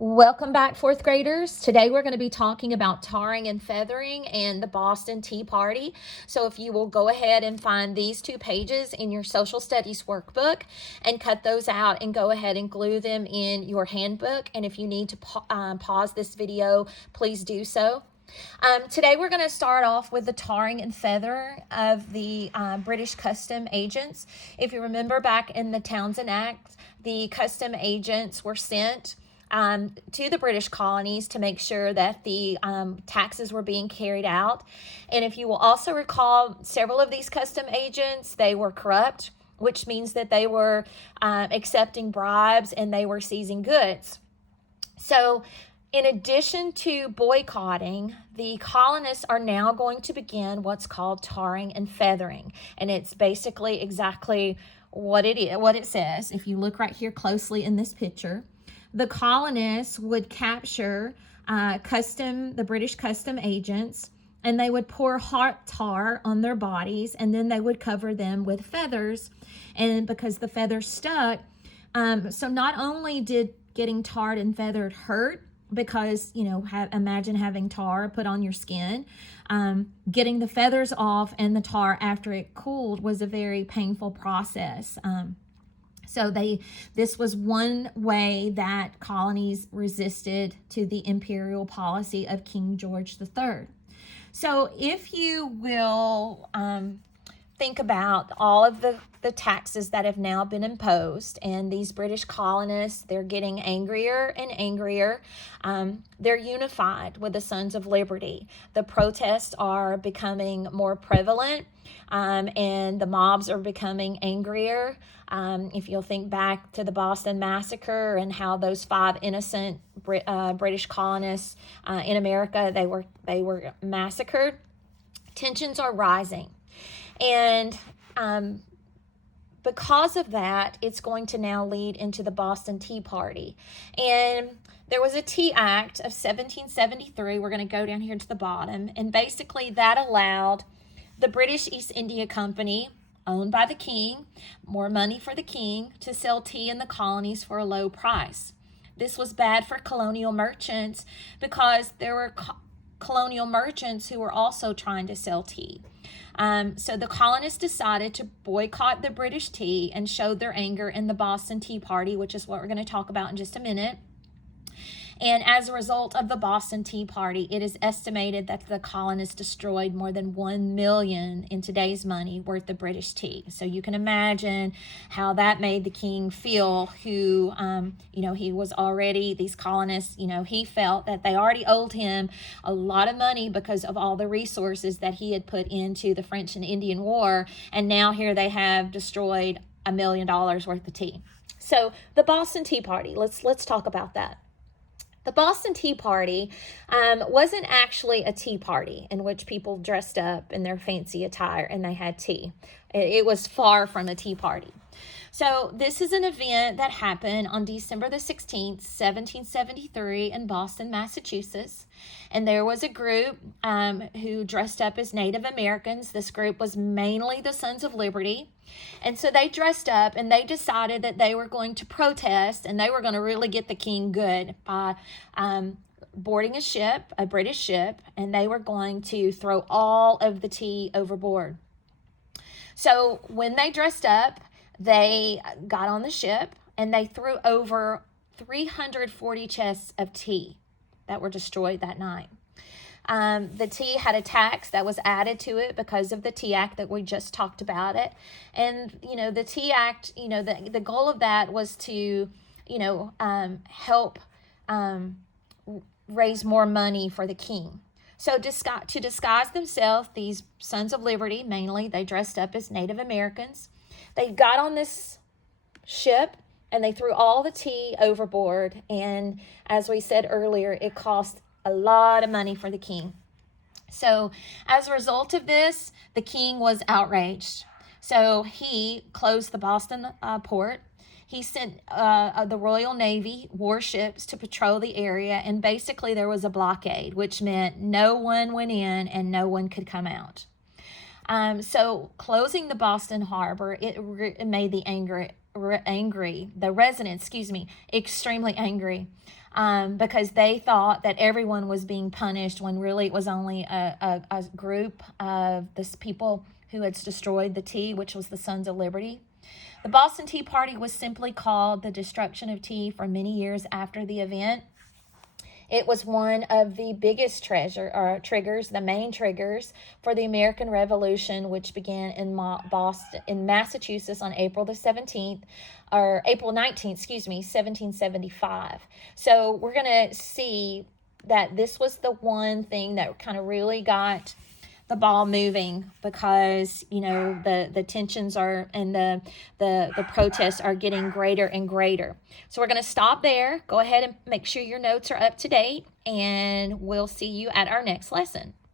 Welcome back, fourth graders. Today we're going to be talking about tarring and feathering and the Boston Tea Party. So if you will go ahead and find these 2 pages in your social studies workbook and cut those out and go ahead and glue them in your handbook. And if you need to pause this video, please do so. Today we're going to start off with the tarring and feather of the British custom agents. If you remember back in the Townshend Act, the custom agents were sent to the British colonies to make sure that the taxes were being carried out. And if you will also recall, several of these custom agents, they were corrupt, which means that they were accepting bribes and they were seizing goods. So in addition to boycotting, the colonists are now going to begin what's called tarring and feathering. And it's basically exactly what it says. If you look right here closely in this picture, the colonists would capture the British custom agents, and they would pour hot tar on their bodies, and then they would cover them with feathers. And because the feathers stuck, so not only did getting tarred and feathered hurt, because, imagine having tar put on your skin, getting the feathers off and the tar after it cooled was a very painful process. So this was one way that colonies resisted to the imperial policy of King George III. So if you will think about all of the taxes that have now been imposed, and these British colonists, they're getting angrier and angrier. They're unified with the Sons of Liberty. The protests are becoming more prevalent, and the mobs are becoming angrier. If you'll think back to the Boston Massacre and how those 5 innocent British colonists in America, they were massacred, tensions are rising. And because of that, it's going to now lead into the Boston Tea Party. And there was a Tea Act of 1773. We're going to go down here to the bottom. And basically that allowed the British East India Company, owned by the king, more money for the king, to sell tea in the colonies for a low price. This was bad for colonial merchants because there were colonial merchants who were also trying to sell tea. So the colonists decided to boycott the British tea and showed their anger in the Boston Tea Party, which is what we're going to talk about in just a minute. And as a result of the Boston Tea Party, it is estimated that the colonists destroyed more than 1 million in today's money worth of British tea. So you can imagine how that made the king feel, who, he was already, these colonists, he felt that they already owed him a lot of money because of all the resources that he had put into the French and Indian War. And now here they have destroyed $1 million worth of tea. So the Boston Tea Party, let's talk about that. The Boston Tea Party wasn't actually a tea party in which people dressed up in their fancy attire and they had tea. It was far from a tea party. So this is an event that happened on December the 16th, 1773 in Boston, Massachusetts. And there was a group who dressed up as Native Americans. This group was mainly the Sons of Liberty. And so they dressed up and they decided that they were going to protest, and they were going to really get the king good by boarding a British ship, and they were going to throw all of the tea overboard. So when they dressed up, they got on the ship and they threw over 340 chests of tea that were destroyed that night. The tea had a tax that was added to it because of the Tea Act that we just talked about it. And, the Tea Act, the goal of that was to, help raise more money for the king. So to disguise themselves, these Sons of Liberty, mainly, they dressed up as Native Americans. They got on this ship and they threw all the tea overboard. And as we said earlier, it cost a lot of money for the king. So as a result of this, the king was outraged. So he closed the Boston port. He sent the Royal Navy warships to patrol the area, and basically there was a blockade, which meant no one went in and no one could come out. So closing the Boston harbor, it made the anger the residents, extremely angry, because they thought that everyone was being punished when really it was only a group of this people who had destroyed the tea, which was the Sons of Liberty. The Boston Tea Party was simply called the destruction of tea for many years after the event. It was one of the biggest triggers, the main triggers for the American Revolution, which began in Massachusetts on April 19th, 1775. So we're going to see that this was the one thing that kind of really got the ball moving, because the tensions are, and the protests are getting greater and greater. So we're going to stop there. Go ahead and make sure your notes are up to date, and we'll see you at our next lesson.